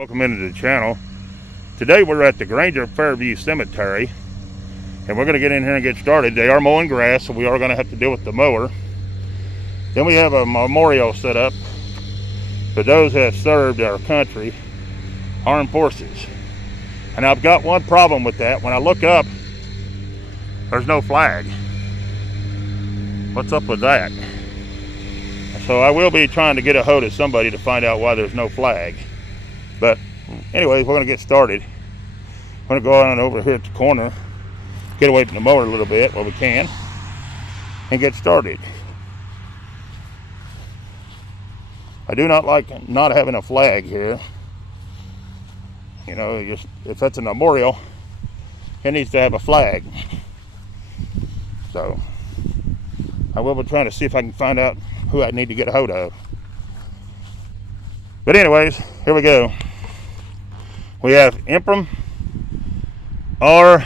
Welcome into the channel. Today we're at the Granger Fairview Cemetery, and we're going to get in here and get started. They are mowing grass, so we are going to have to deal with the mower. Then we have a memorial set up for those who have served our country, armed forces. And I've got one problem with that. When I look up, there's no flag. What's up with that? So I will be trying to get a hold of somebody to find out why there's no flag. But anyways, we're going to get started. I'm going to go on over here at the corner, get away from the mower a little bit while we can, and get started. I do not like not having a flag here. You know, just if that's a memorial, it needs to have a flag. So I will be trying to see if I can find out who I need to get a hold of. But anyways, here we go. We have Impram R.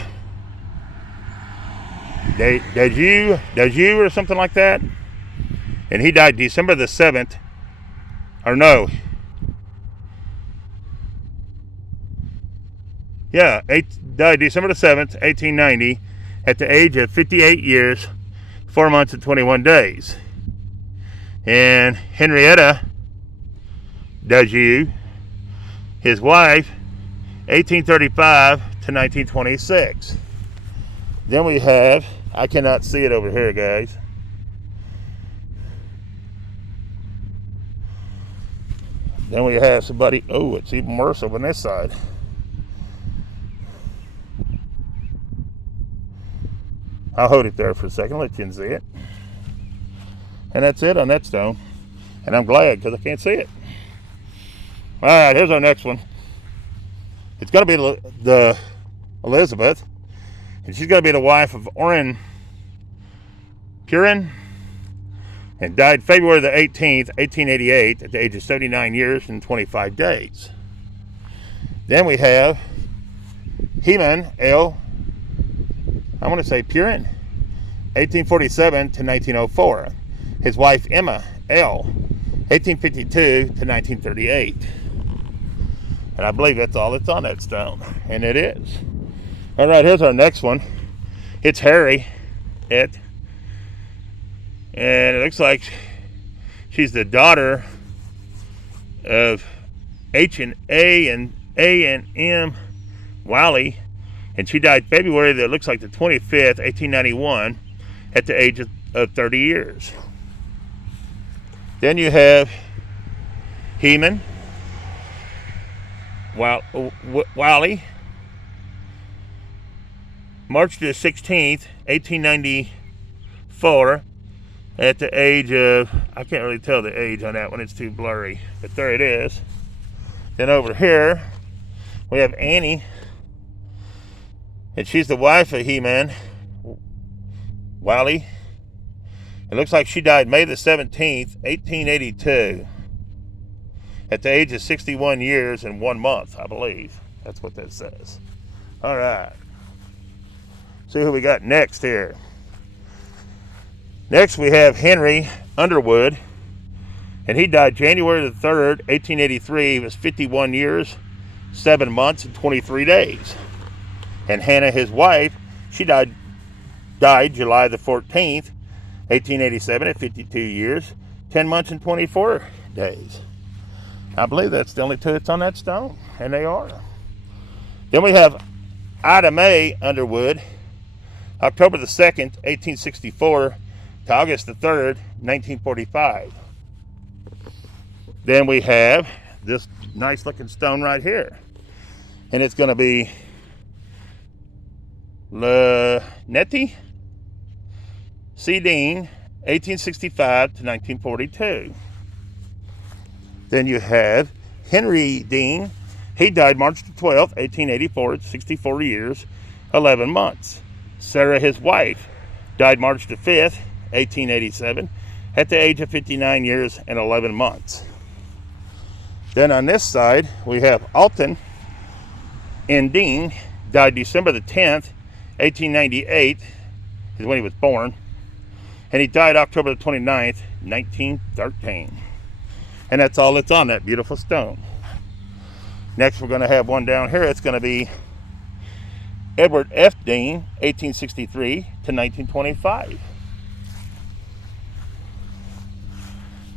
Deju or something like that. And he died December the 7th. Or no. Yeah, died December the 7th, 1890, at the age of 58 years, 4 months and 21 days. And Henrietta Deju, his wife, 1835 to 1926. Then we have, I cannot see it over here, guys. Then we have somebody, oh, it's even worse over on this side. I'll hold it there for a second, let you see it. And that's it on that stone. And I'm glad, because I can't see it. All right, here's our next one. It's going to be the Elizabeth, and she's going to be the wife of Orrin Purin, and died February the 18th, 1888, at the age of 79 years and 25 days. Then we have Heman L. I want to say Purin, 1847 to 1904. His wife Emma L. 1852 to 1938. And I believe that's all that's on that stone. And it is. All right, here's our next one. It's Harry. And it looks like she's the daughter of H&A and A&M Wiley. And she died February, that looks like the 25th, 1891, at the age of 30 years. Then you have Heman Wiley, March the 16th, 1894, at the age of, I can't really tell the age on that one, it's too blurry, but there it is. Then over here, we have Annie, and she's the wife of Heman Wiley. It looks like she died May the 17th, 1882, at the age of 61 years and 1 month, I believe. That's what that says. All right. See who we got next here. Next we have Henry Underwood, and he died January the 3rd, 1883. He was 51 years, 7 months, and 23 days. And Hannah, his wife, she died July the 14th, 1887, at 52 years, 10 months, and 24 days. I believe that's the only two that's on that stone, and they are. Then we have Ida Mae Underwood, October the 2nd, 1864, to August the 3rd, 1945. Then we have this nice looking stone right here, and it's going to be Nettie C. Dean, 1865 to 1942. Then you have Henry Dean. He died March the 12th, 1884, at 64 years, 11 months. Sarah, his wife, died March the 5th, 1887, at the age of 59 years and 11 months. Then on this side, we have Alton N. Dean, died December the 10th, 1898, is when he was born. And he died October the 29th, 1913. And that's all that's on that beautiful stone. Next, we're going to have one down here. It's going to be Edward F. Dean, 1863 to 1925.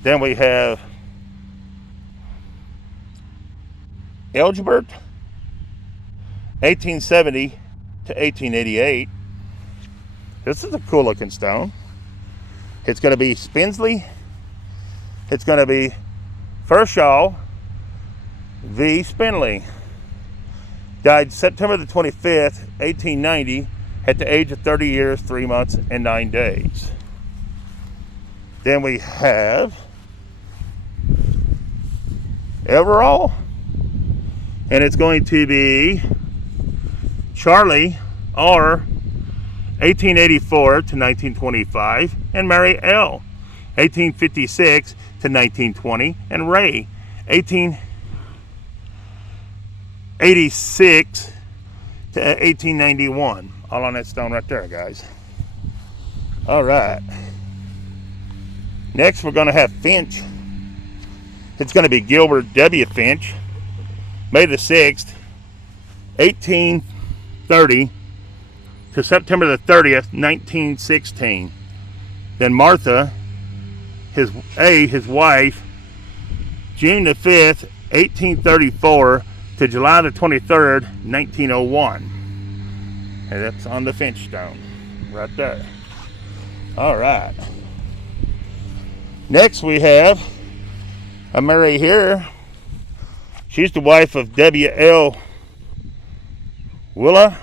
Then we have Elgebert, 1870 to 1888. This is a cool looking stone. It's going to be Spinsley. It's going to be Fershaw v. Spinley. Died September the 25th, 1890, at the age of 30 years, 3 months, and 9 days. Then we have Everall, and it's going to be Charlie R., 1884 to 1925, and Mary L., 1856 to 1920, and Ray, 1886 to 1891. All on that stone right there, guys. All right. Next, we're going to have Finch. It's going to be Gilbert W. Finch, May the 6th, 1830 to September the 30th, 1916. Then Martha, his wife, June the 5th, 1834 to July the 23rd, 1901. And that's on the Finch stone right there. All right. Next we have a Mary here. She's the wife of W.L. Willa,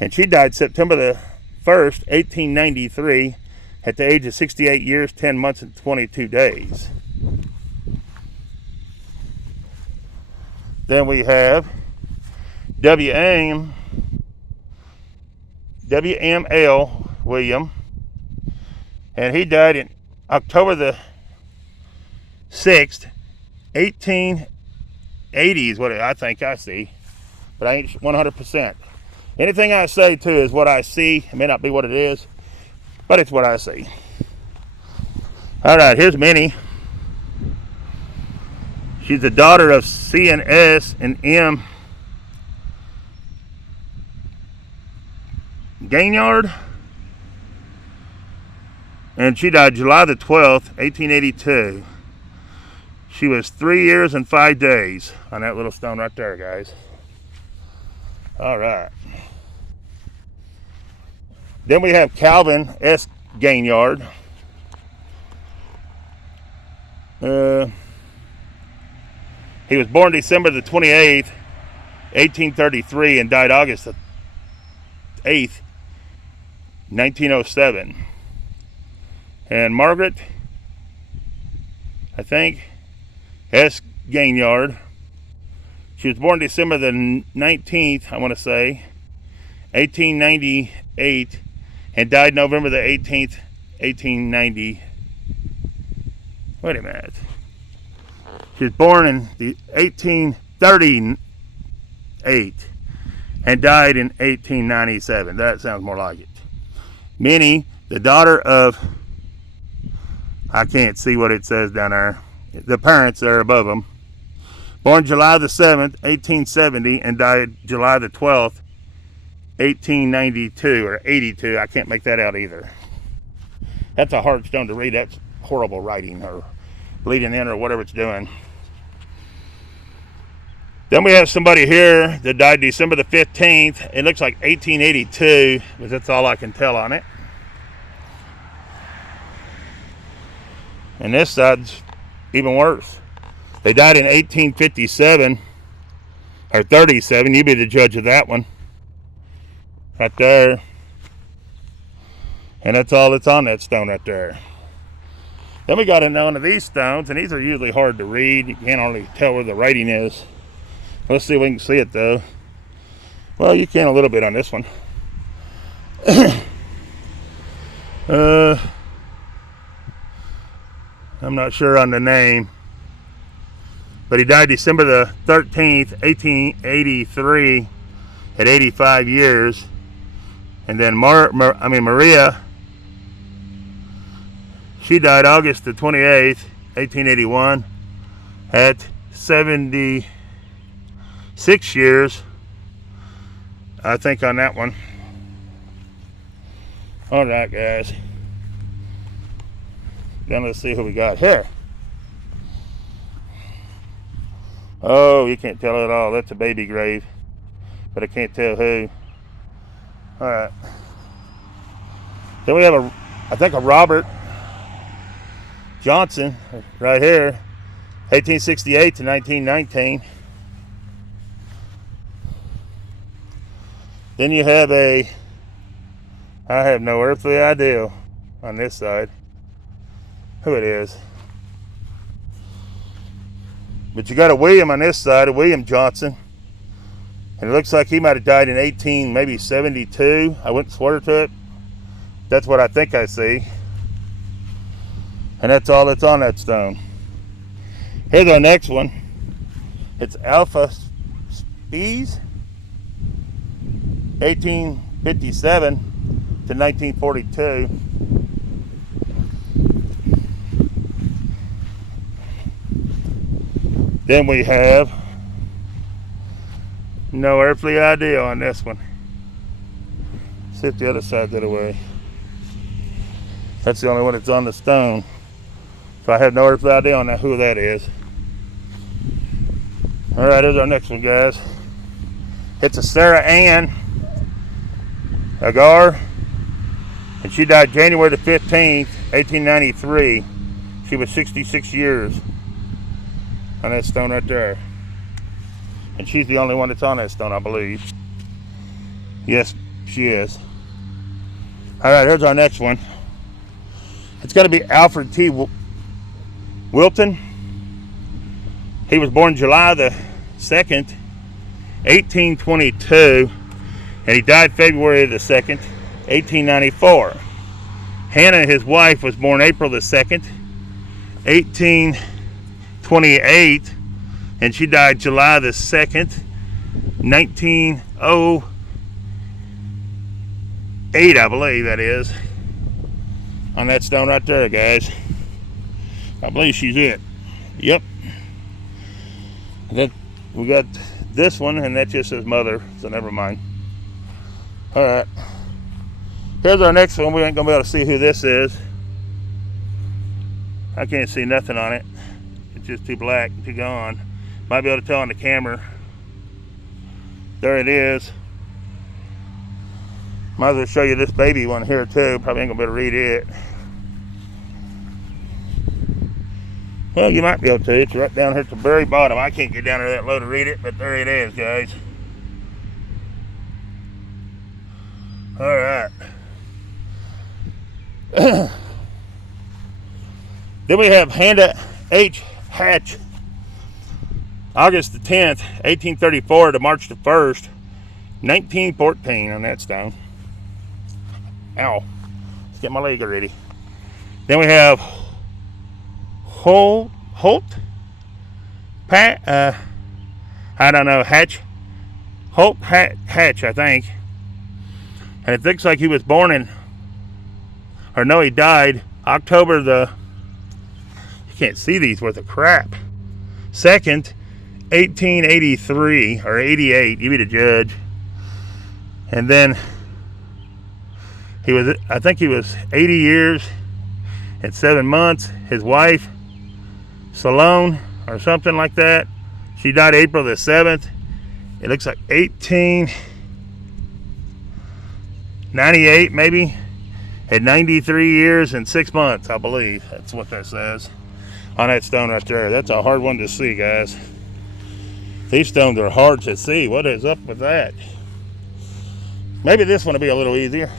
and she died September the 1st, 1893, at the age of 68 years, 10 months, and 22 days. Then we have W.M.L. William, and he died in October the 6th, 1880 is what I think I see, but I ain't 100%. Anything I say too is what I see. It may not be what it is, but it's what I see. All right, here's Minnie. She's the daughter of C and S and M. Granger, and she died July the 12th, 1882. She was 3 years and 5 days on that little stone right there, guys. All right. Then we have Calvin S. Gainyard. He was born December the 28th, 1833, and died August the 8th, 1907. And Margaret, I think, S. Gainyard. She was born December the 19th, I want to say, 1898, and died November the 18th, 1890. Wait a minute. She was born in the 1838 and died in 1897. That sounds more like it. Minnie, the daughter of, I can't see what it says down there. The parents are above them. Born July the 7th, 1870, and died July the 12th, 1892 or 82. I can't make that out either. That's a hard stone to read. That's horrible writing or bleeding in or whatever it's doing. Then we have somebody here that died December the 15th. It looks like 1882, but that's all I can tell on it. And this side's even worse. They died in 1857 or 37. You be the judge of that one. Right there. And that's all that's on that stone right there. Then we got into one of these stones, and these are usually hard to read. You can't hardly tell where the writing is. Let's see if we can see it though. Well, you can a little bit on this one. I'm not sure on the name, but he died December the 13th, 1883, at 85 years. And then Maria, she died August the 28th, 1881, at 70 6 years, I think, on that one. All right, guys. Then let's see who we got here. Oh, you can't tell at all. That's a baby grave, but I can't tell who. All right. Then we have I think a Robert Johnson right here, 1868 to 1919. Then you have I have no earthly idea on this side who it is. But you got a William on this side, a William Johnson. And it looks like he might have died in 1872. I wouldn't swear to it. That's what I think I see. And that's all that's on that stone. Here's our next one. It's Alpha Spies, 1857 to 1942. Then we have no earthly idea on this one. Sit the other side of the way. That's the only one that's on the stone. So I have no earthly idea on who that is. Alright, here's our next one, guys. It's a Sarah Ann Agar, and she died January the 15th, 1893. She was 66 years on that stone right there. And she's the only one that's on that stone, I believe. Yes, she is. Alright, here's our next one. It's going to be Alfred T. Wilton. He was born July the 2nd, 1822, and he died February the 2nd, 1894. Hannah, his wife, was born April the 2nd, 1828, and she died July the 2nd, 1908, I believe that is. On that stone right there, guys. I believe she's it. Yep. Then we got this one, and that just says mother, so never mind. Alright. Here's our next one. We ain't gonna be able to see who this is. I can't see nothing on it. It's just too black, too gone. Might be able to tell on the camera. There it is. Might as well show you this baby one here too. Probably ain't gonna be able to read it. Well, you might be able to. It's right down here at the very bottom. I can't get down there that low to read it, but there it is, guys. Alright. Then we have Hannah H. Hatch, August the 10th, 1834 to March the 1st, 1914 on that stone. Ow. Let's get my leg ready. Then we have Holt, I don't know, Hatch, Holt Hatch, I think. And it looks like he was born in, or no, he died October the, you can't see these worth of crap, 2nd, 1883, or 88, you be the judge. And then he was, I think he was 80 years and 7 months. His wife, Salone, or something like that, she died April the 7th. It looks like 1898 maybe. At 93 years and 6 months, I believe. That's what that says on that stone right there. That's a hard one to see, guys. These stones are hard to see. What is up with that? Maybe this one will be a little easier,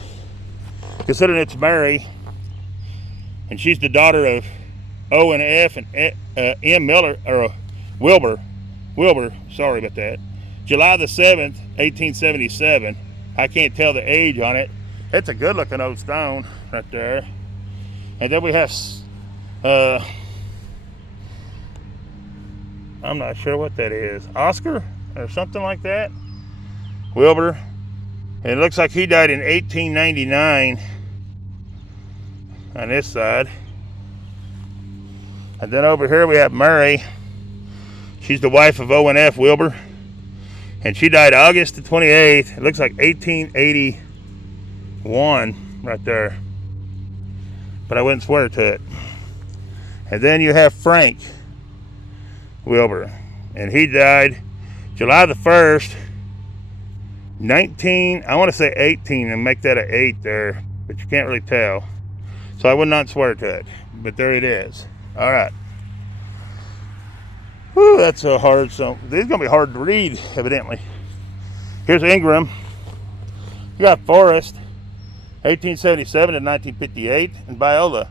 considering it's Mary, and she's the daughter of O and F and M. Miller, or Wilbur, sorry about that. July the 7th, 1877. I can't tell the age on it. It's a good looking old stone right there. And then we have, I'm not sure what that is. Oscar or something like that. Wilbur. And it looks like he died in 1899 on this side. And then over here we have Mary. She's the wife of O and F Wilbur. And she died August the 28th. It looks like 1881 right there. But I wouldn't swear to it. And then you have Frank Wilbur. And he died July the 1st, I want to say 18 and make that an 8 there. But you can't really tell. So I would not swear to it. But there it is. All right. Whew, that's a hard song. These are going to be hard to read, evidently. Here's Ingram. You got Forrest, 1877 to 1958, and Viola,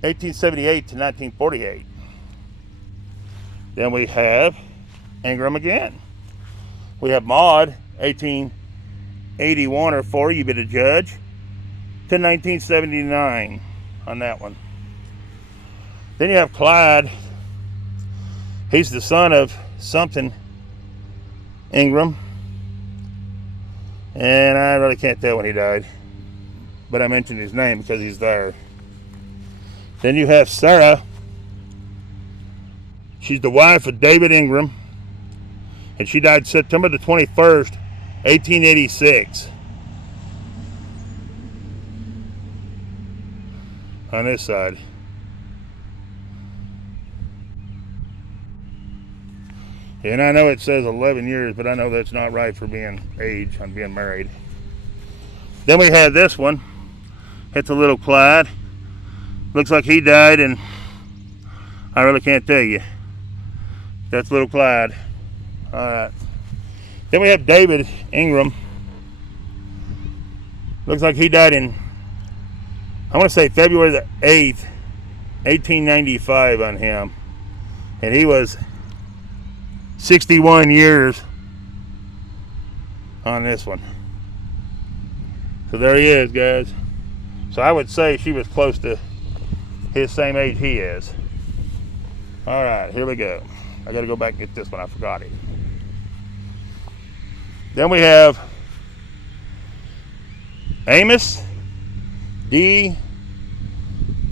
1878 to 1948. Then we have Ingram again. We have Maud, 1881 or 4, you be the judge, to 1979 on that one. Then you have Clyde. He's the son of something Ingram. And I really can't tell when he died. But I mentioned his name because he's there. Then you have Sarah. She's the wife of David Ingram. And she died September the 21st, 1886. On this side. And I know it says 11 years, but I know that's not right for being age on being married. Then we have this one. It's a little Clyde. Looks like he died, and I really can't tell you. That's little Clyde. All right. Then we have David Ingram. Looks like he died in, I want to say February the 8th, 1895 on him. And he was 61 years on this one. So there he is, guys. So I would say she was close to his same age he is. All right, here we go. I got to go back and get this one. I forgot it. Then we have Amos D.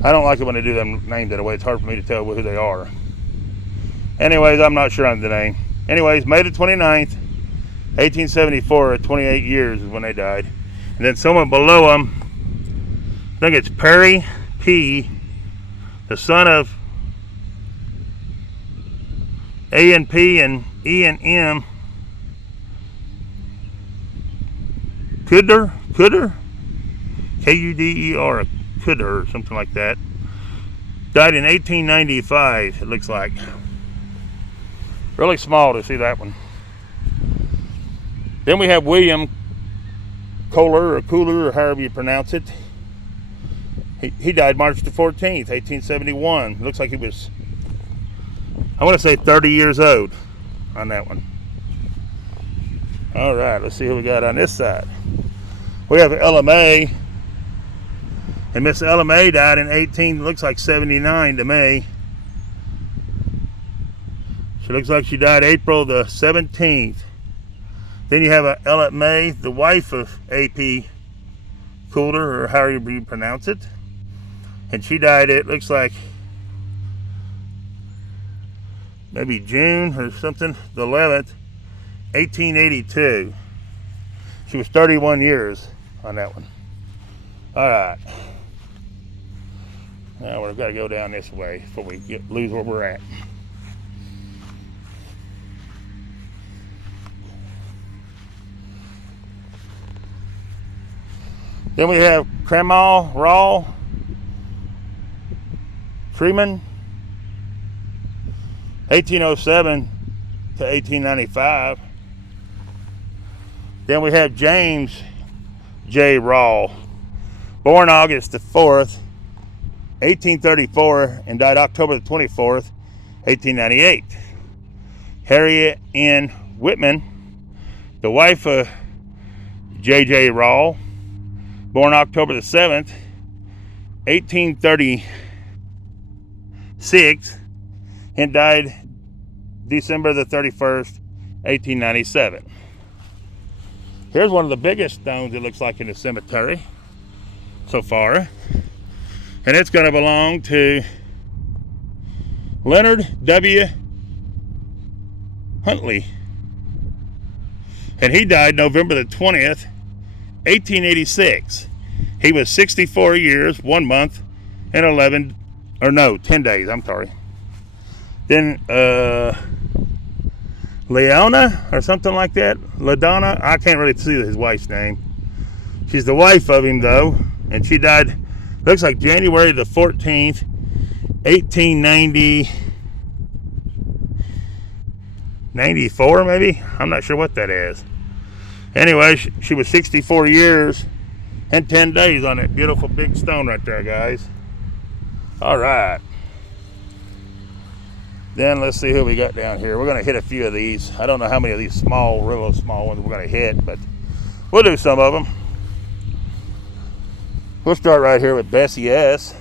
I don't like it when they do them names that way. It's hard for me to tell who they are. Anyways, I'm not sure on the name. Anyways, May the 29th, 1874, at 28 years is when they died. And then someone below them, I think it's Perry P., the son of A and P and E and M. Kudder? K-U-D-E-R, Kudder, or something like that. Died in 1895, it looks like. Really small to see that one. Then we have William Kohler, or Cooler, or however you pronounce it. He died March the 14th, 1871. Looks like he was, I want to say 30 years old on that one. All right, let's see who we got on this side. We have Ella May. And Miss Ella May died in looks like 79 to me. She looks like she died April the 17th. Then you have Ella May, the wife of A.P. Coulter, or however you pronounce it. And she died, it looks like, maybe June or something, the 11th, 1882. She was 31 years on that one. All right. Now we've got to go down this way before we lose where we're at. Then we have Cremaw Raw Freeman, 1807 to 1895. Then we have James J. Raw, born August the 4th, 1834, and died October the 24th, 1898. Harriet N. Whitman, the wife of J.J. Raw, born October the 7th, 1836, and died December the 31st, 1897. Here's one of the biggest stones, it looks like, in the cemetery so far. And it's going to belong to Leonard W. Huntley. And he died November the 20th, 1886. He was 64 years, 1 month, and 10 days, I'm sorry. Then, Leona, or something like that, LaDonna, I can't really see his wife's name. She's the wife of him, though, and she died, looks like January the 14th, 1894, maybe? I'm not sure what that is. Anyway, she was 64 years and 10 days on that beautiful big stone right there, guys. All right. Then let's see who we got down here. We're going to hit a few of these. I don't know how many of these real small ones we're going to hit, but we'll do some of them. We'll start right here with Bessie S.,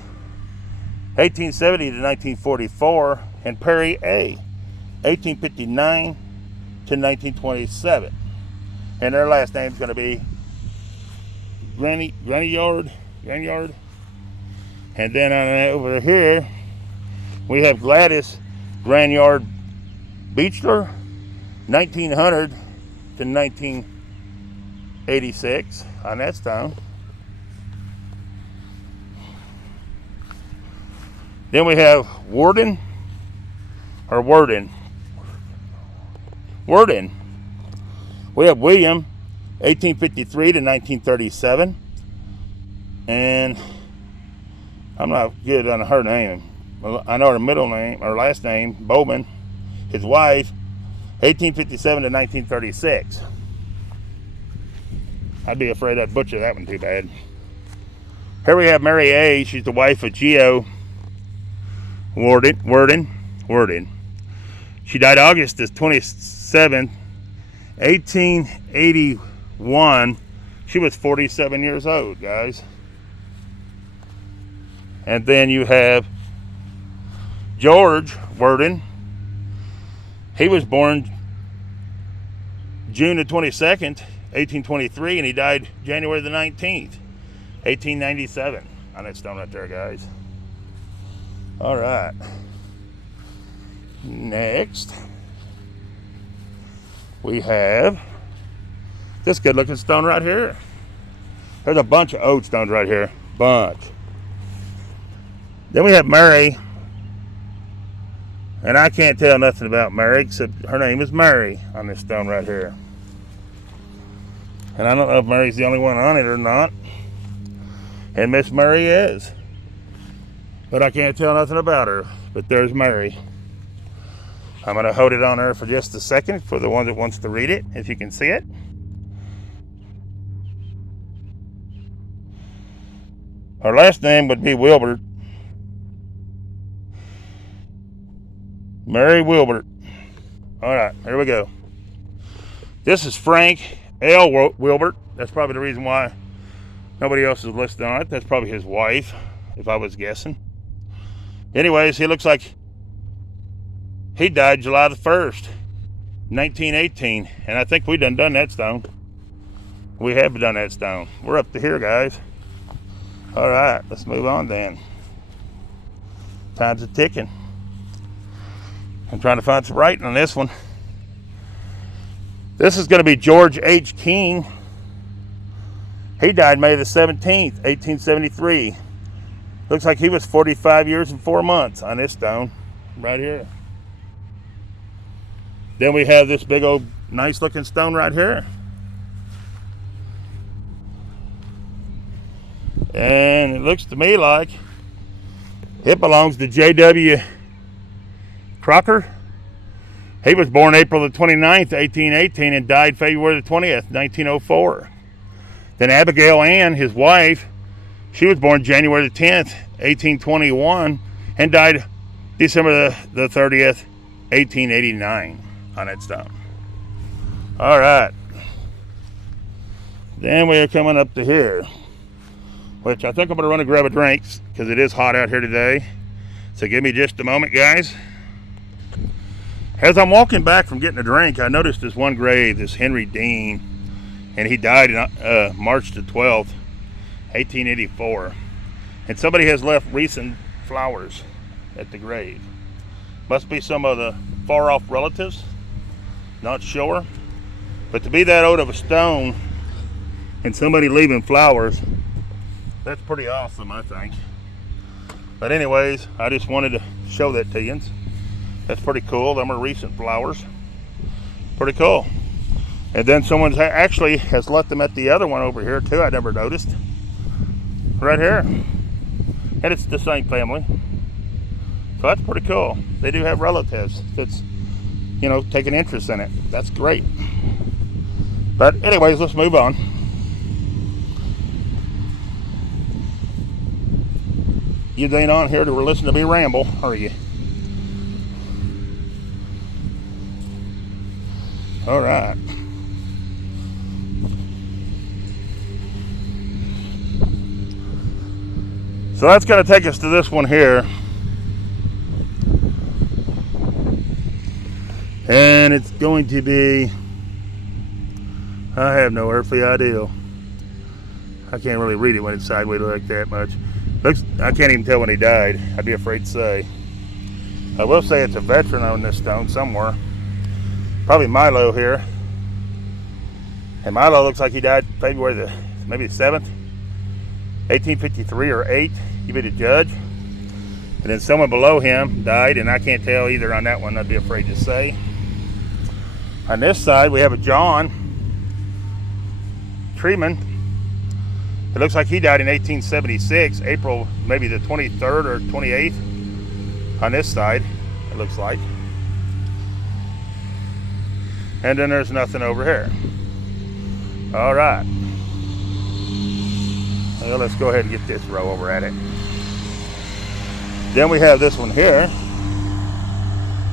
1870 to 1944, and Perry A., 1859 to 1927. And their last name is going to be Granger. And then over here, we have Gladys Granyard Beechler, 1900 to 1986 on that stone. Then we have Worden. We have William, 1853 to 1937. And I'm not good on her name. I know her middle name, or last name, Bowman. His wife, 1857 to 1936. I'd be afraid I'd butcher that one too bad. Here we have Mary A. She's the wife of Geo Worden. She died August the 27th, 1881. She was 47 years old, guys. And then you have George Worden. He was born June the 22nd, 1823, and he died January the 19th, 1897 on that stone right there, guys. All right. Next, we have this good looking stone right here. There's a bunch of old stones right here. Bunch. Then we have Mary. And I can't tell nothing about Mary except her name is Mary on this stone right here. And I don't know if Mary's the only one on it or not. And Miss Mary is. But I can't tell nothing about her. But there's Mary. I'm going to hold it on her for just a second for the one that wants to read it, if you can see it. Her last name would be Wilbert. Mary Wilbert. All right, here we go. This is Frank L. Wilbert. That's probably the reason why nobody else is listed on it. That's probably his wife, if I was guessing. Anyways, he looks like he died July the 1st, 1918. And I think we done that stone. We have done that stone. We're up to here, guys. All right, let's move on then. Time's a ticking. I'm trying to find some writing on this one. This is going to be George H. King. He died May the 17th, 1873. Looks like he was 45 years and 4 months on this stone right here. Then we have this big old nice looking stone right here. And it looks to me like it belongs to J.W. Crocker. He was born April the 29th, 1818 and died February the 20th, 1904. Then Abigail Ann, his wife, she was born January the 10th, 1821 and died December the 30th, 1889 on that stone. All right. Then we are coming up to here, which I think I'm going to run and grab a drink because it is hot out here today. So give me just a moment, guys. As I'm walking back from getting a drink, I noticed this one grave, this Henry Dean, and he died March the 12th, 1884. And somebody has left recent flowers at the grave. Must be some of the far-off relatives, not sure. But to be that old of a stone and somebody leaving flowers, that's pretty awesome, I think. But anyways, I just wanted to show that to you. That's pretty cool. Them are recent flowers. Pretty cool. And then someone actually has left them at the other one over here too. I never noticed. Right here. And it's the same family. So that's pretty cool. They do have relatives that's, you know, taking interest in it. That's great. But anyways, let's move on. You ain't on here to listen to me ramble, are you? All right. So that's going to take us to this one here. And it's going to be, I have no earthly idea. I can't really read it when it's sideways like that much. Looks, I can't even tell when he died. I'd be afraid to say. I will say it's a veteran on this stone somewhere. Probably Milo here. And Milo looks like he died February the maybe the 7th, 1853 or 8. You be the judge. And then someone below him died, and I can't tell either on that one. I'd be afraid to say. On this side, we have a John Treeman. It looks like he died in 1876, April maybe the 23rd or 28th. On this side, it looks like. And then there's nothing over here. All right. Well, let's go ahead and get this row over at it. Then we have this one here,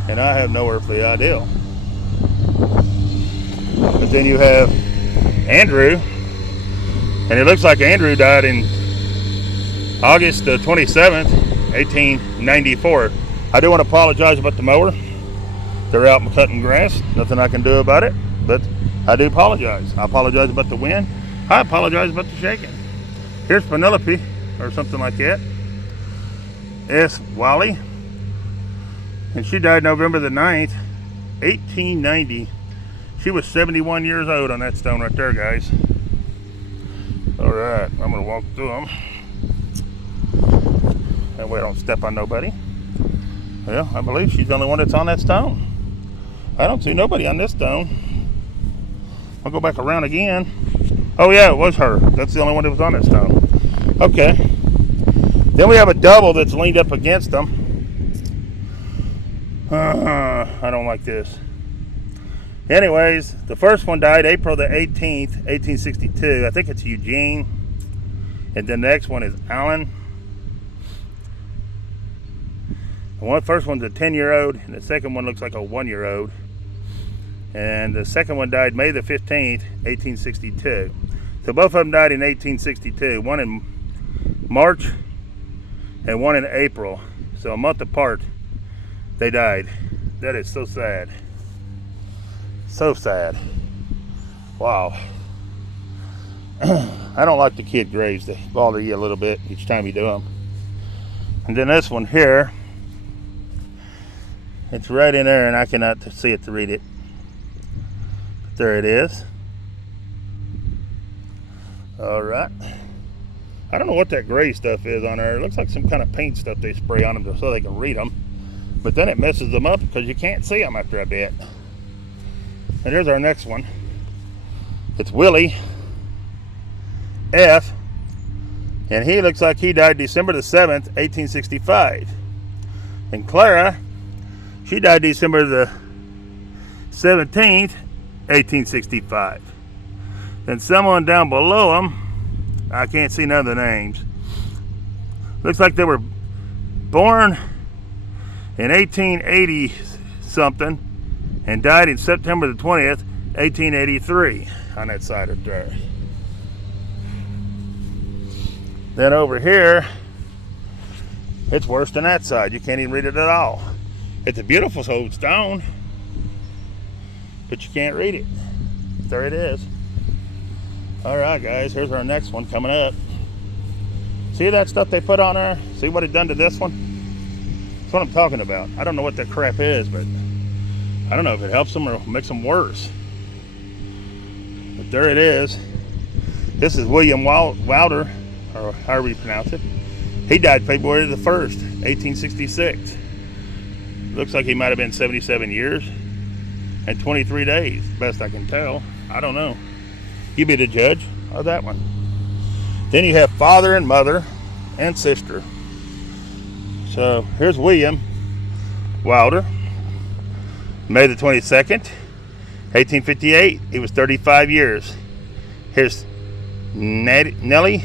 and I have no earthly idea. But then you have Andrew, and it looks like Andrew died in August the 27th, 1894. I do want to apologize about the mower. They're out cutting grass. Nothing I can do about it, but I do apologize. I apologize about the wind. I apologize about the shaking. Here's Penelope, or something like that. S. Wally. And she died November the 9th, 1890. She was 71 years old on that stone right there, guys. All right, I'm gonna walk through them. That way I don't step on nobody. Well, I believe she's the only one that's on that stone. I don't see nobody on this stone. I'll go back around again. Oh yeah, it was her. That's the only one that was on that stone. Okay. Then we have a double that's leaned up against them. I don't like this. Anyways, the first one died April the 18th, 1862. I think it's Eugene. And the next one is Alan. The first one's a 10-year-old, and the second one looks like a 1-year-old. And the second one died May the 15th, 1862. So both of them died in 1862. One in March and one in April. So a month apart, they died. That is so sad. So sad. Wow. I don't like the kid graves. They bother you a little bit each time you do them. And then this one here, it's right in there and I cannot see it to read it. But there it is. All right. I don't know what that gray stuff is on there. It looks like some kind of paint stuff they spray on them so they can read them. But then it messes them up because you can't see them after a bit. And here's our next one. It's Willie F. And he looks like he died December the 7th, 1865. And Clara, she died December the 17th, 1865. Then someone down below them, I can't see none of the names. Looks like they were born in 1880 something and died in September the 20th, 1883 on that side of there. Then over here, it's worse than that side. You can't even read it at all. It's a beautiful old stone, but you can't read it. There it is. All right, guys, here's our next one coming up. See that stuff they put on there? See what it done to this one? That's what I'm talking about. I don't know what that crap is, but I don't know if it helps them or makes them worse. But there it is. This is William Wilder, or however you pronounce it. He died February the 1st, 1866. Looks like he might have been 77 years and 23 days, best I can tell. I don't know. You be the judge of that one. Then you have father and mother and sister. So here's William Wilder, May the 22nd, 1858. He was 35 years. Here's Natty,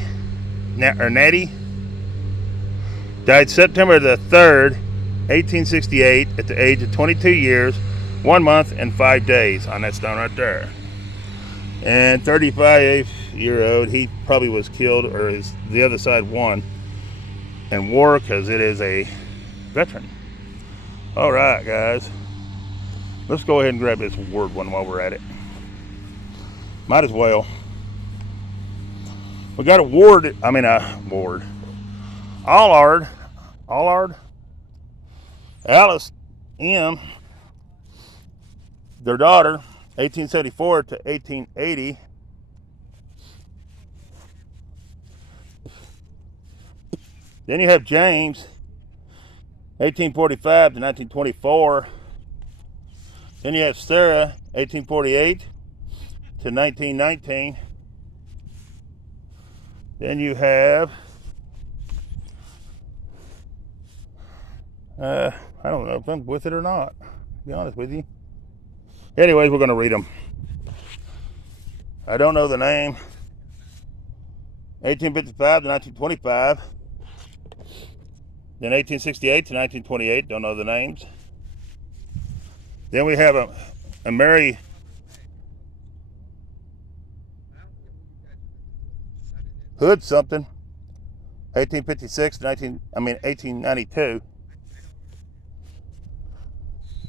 died September the 3rd, 1868, at the age of 22 years, 1 month, and 5 days on that stone right there. And 35-year-old, he probably was killed, or the other side won in war, because it is a veteran. All right, guys. Let's go ahead and grab this word one while we're at it. Might as well. We got a ward. Allard. Alice M. Their daughter, 1874 to 1880. Then you have James, 1845 to 1924. Then you have Sarah, 1848 to 1919. Then you have, I don't know if I'm with it or not, to be honest with you. Anyways, we're going to read them. I don't know the name. 1855 to 1925. Then 1868 to 1928, don't know the names. Then we have a Mary Hood something, 1856 to 1892.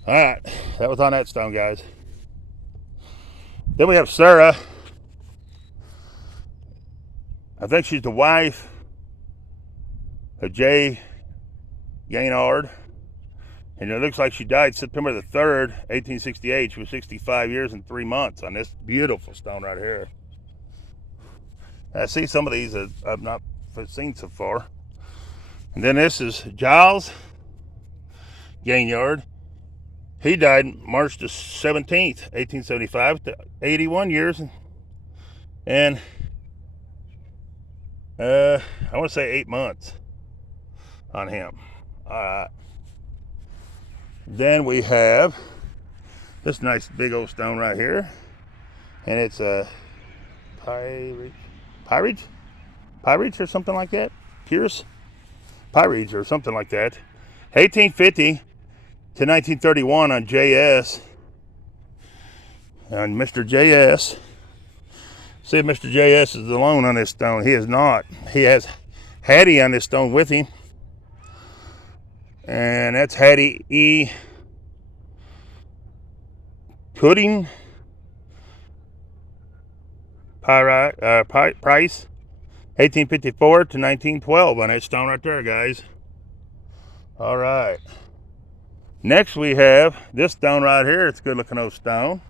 All right, that was on that stone, guys. Then we have Sarah. I think she's the wife of J. Gaynard. And it looks like she died September the 3rd, 1868. She was 65 years and 3 months on this beautiful stone right here. I see some of these that I've not seen so far. And then this is Giles Gaynard. He died March the 17th, 1875, to 81 years. And I want to say 8 months on him. All right. Then we have this nice big old stone right here. And it's a Pyreage or something like that. Pierce Pyreage or something like that. 1850 to 1931 on JS. And Mr. JS. See if Mr. JS is alone on this stone. He is not. He has Hattie on this stone with him. And that's Hattie E. Pudding. Price, 1854 to 1912 on that stone right there, guys. All right. Next we have this stone right here. It's a good looking old stone.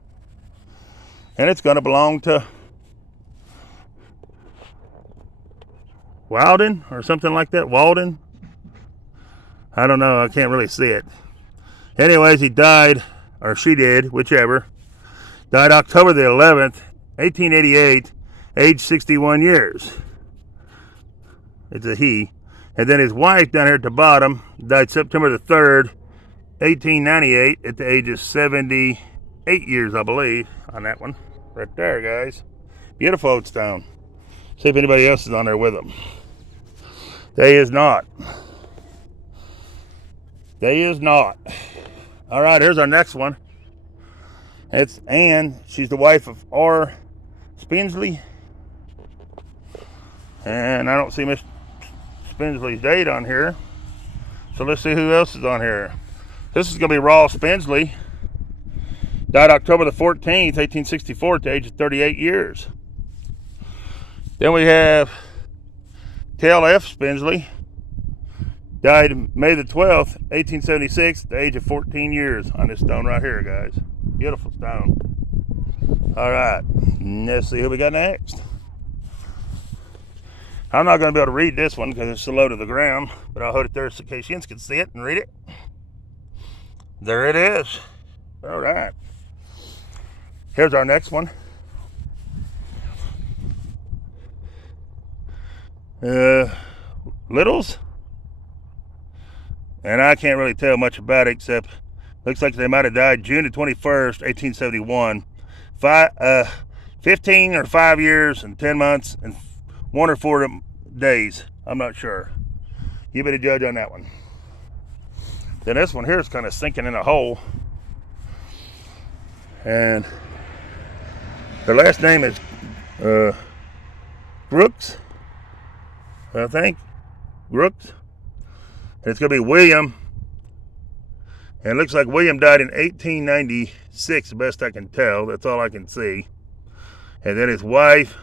And it's going to belong to Walden or something like that. Walden. I don't know. I can't really see it. Anyways, he died, or she did, whichever. Died October the 11th, 1888, age 61 years. It's a he. And then his wife down here at the bottom died September the 3rd, 1898, at the age of 78 years, I believe, on that one. Right there, guys. Beautiful old stone. See if anybody else is on there with them. They is not. They is not. All right, here's our next one. It's Anne. She's the wife of R. Spinsley. And I don't see Miss Spinsley's date on here. So let's see who else is on here. This is going to be Ross Spinsley. Died October the 14th, 1864, at the age of 38 years. Then we have Tel F. Spinsley. Died May the 12th, 1876, at the age of 14 years on this stone right here, guys. Beautiful stone. All right, let's see who we got next. I'm not going to be able to read this one because it's so low to the ground, but I'll hold it there so Cassians can see it and read it. There it is. All right. Here's our next one. Littles. And I can't really tell much about it except looks like they might have died June the 21st, 1871. 15 or 5 years and 10 months and 1 or 4 days. I'm not sure. You be the judge on that one. Then this one here is kind of sinking in a hole. And their last name is Brooks, I think. Brooks. And it's going to be William. And it looks like William died in 1896, the best I can tell. That's all I can see. And then his wife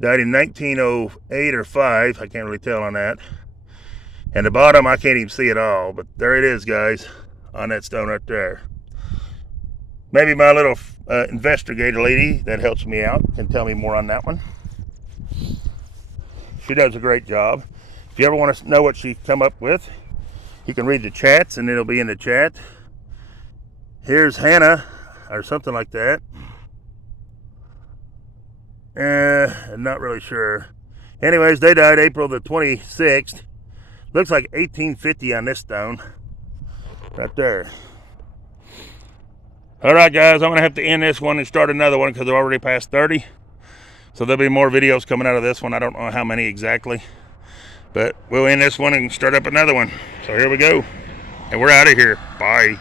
died in 1908 or 5. I can't really tell on that. And the bottom, I can't even see it all. But there it is, guys, on that stone right there. Maybe my little investigator lady that helps me out can tell me more on that one. She does a great job. If you ever want to know what she come up with, you can read the chats, and it'll be in the chat. Here's Hannah, or something like that. I'm not really sure. Anyways, they died April the 26th. Looks like 1850 on this stone. Right there. Alright guys, I'm going to have to end this one and start another one because they're already past 30. So there'll be more videos coming out of this one. I don't know how many exactly. But we'll end this one and start up another one. So here we go. And we're out of here. Bye.